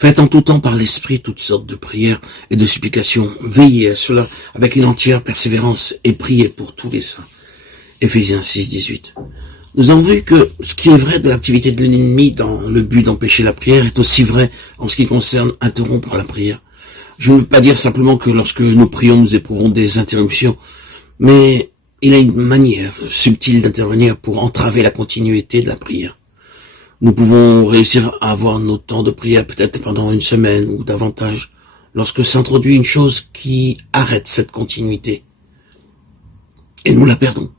Faites en tout temps par l'Esprit toutes sortes de prières et de supplications. Veillez à cela avec une entière persévérance et priez pour tous les saints. Éphésiens 6, 18. Nous avons vu que ce qui est vrai de l'activité de l'ennemi dans le but d'empêcher la prière est aussi vrai en ce qui concerne interrompre la prière. Je ne veux pas dire simplement que lorsque nous prions, nous éprouvons des interruptions, mais il a une manière subtile d'intervenir pour entraver la continuité de la prière. Nous pouvons réussir à avoir nos temps de prière peut-être pendant une semaine ou davantage, lorsque s'introduit une chose qui arrête cette continuité. Et nous la perdons.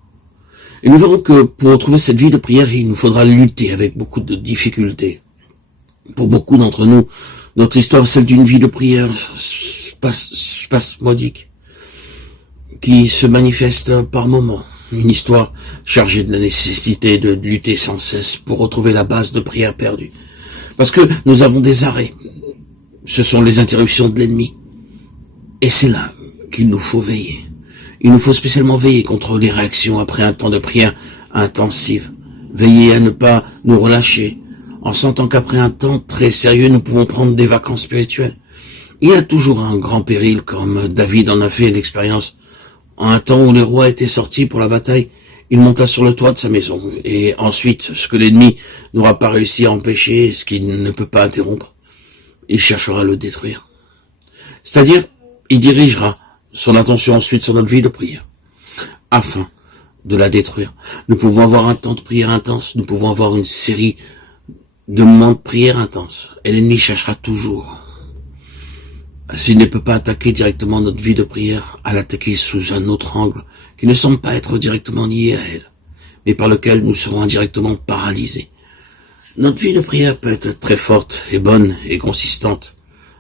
Et nous verrons que pour retrouver cette vie de prière, il nous faudra lutter avec beaucoup de difficultés. Pour beaucoup d'entre nous, notre histoire est celle d'une vie de prière spasmodique, qui se manifeste par moments. Une histoire chargée de la nécessité de lutter sans cesse pour retrouver la base de prière perdue. Parce que nous avons des arrêts. Ce sont les interruptions de l'ennemi. Et c'est là qu'il nous faut veiller. Il nous faut spécialement veiller contre les réactions après un temps de prière intensive. Veiller à ne pas nous relâcher, en sentant qu'après un temps très sérieux, nous pouvons prendre des vacances spirituelles. Il y a toujours un grand péril, comme David en a fait l'expérience. En un temps où les rois étaient sortis pour la bataille, il monta sur le toit de sa maison. Et ensuite, ce que l'ennemi n'aura pas réussi à empêcher, ce qu'il ne peut pas interrompre, il cherchera à le détruire. C'est-à-dire, il dirigera son attention ensuite sur notre vie de prière, afin de la détruire. Nous pouvons avoir un temps de prière intense, nous pouvons avoir une série de moments de prière intense, et l'ennemi cherchera toujours, s'il ne peut pas attaquer directement notre vie de prière, à l'attaquer sous un autre angle, qui ne semble pas être directement lié à elle, mais par lequel nous serons indirectement paralysés. Notre vie de prière peut être très forte et bonne et consistante,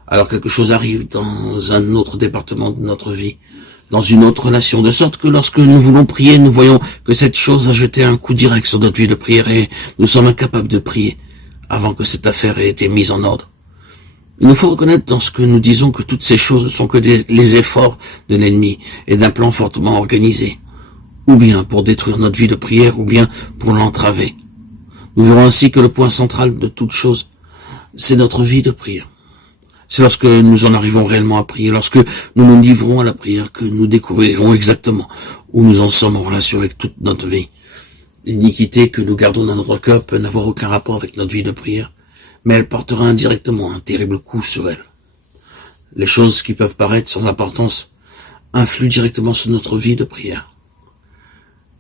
alors quelque chose arrive dans un autre département de notre vie, dans une autre relation, de sorte que lorsque nous voulons prier, nous voyons que cette chose a jeté un coup direct sur notre vie de prière et nous sommes incapables de prier avant que cette affaire ait été mise en ordre. Il nous faut reconnaître dans ce que nous disons que toutes ces choses ne sont que les efforts de l'ennemi et d'un plan fortement organisé, ou bien pour détruire notre vie de prière, ou bien pour l'entraver. Nous verrons ainsi que le point central de toute chose, c'est notre vie de prière. C'est lorsque nous en arrivons réellement à prier, lorsque nous nous livrons à la prière, que nous découvrirons exactement où nous en sommes en relation avec toute notre vie. L'iniquité que nous gardons dans notre cœur peut n'avoir aucun rapport avec notre vie de prière, mais elle portera indirectement un terrible coup sur elle. Les choses qui peuvent paraître sans importance influent directement sur notre vie de prière.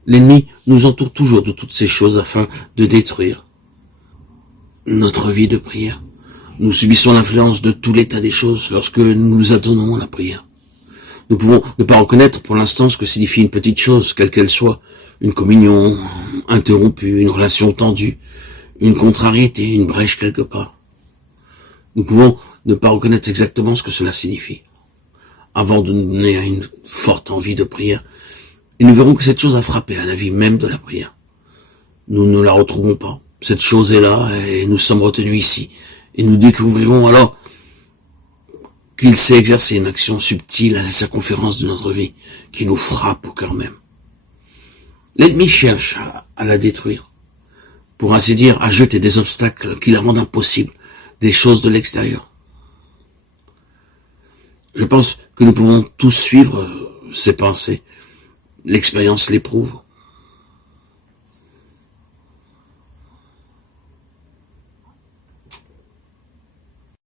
L'ennemi nous entoure toujours de toutes ces choses afin de détruire notre vie de prière. Nous subissons l'influence de tout l'état des choses lorsque nous nous adonnons à la prière. Nous pouvons ne pas reconnaître pour l'instant ce que signifie une petite chose, quelle qu'elle soit, une communion interrompue, une relation tendue, une contrariété, une brèche quelque part. Nous pouvons ne pas reconnaître exactement ce que cela signifie, avant de nous donner à une forte envie de prière, et nous verrons que cette chose a frappé à la vie même de la prière. Nous ne la retrouvons pas. Cette chose est là, et nous sommes retenus ici, et nous découvrirons alors qu'il s'est exercé une action subtile à la circonférence de notre vie, qui nous frappe au cœur même. L'ennemi cherche à la détruire, pour ainsi dire, à jeter des obstacles qui la rendent impossible, des choses de l'extérieur. Je pense que nous pouvons tous suivre ces pensées. L'expérience l'éprouve.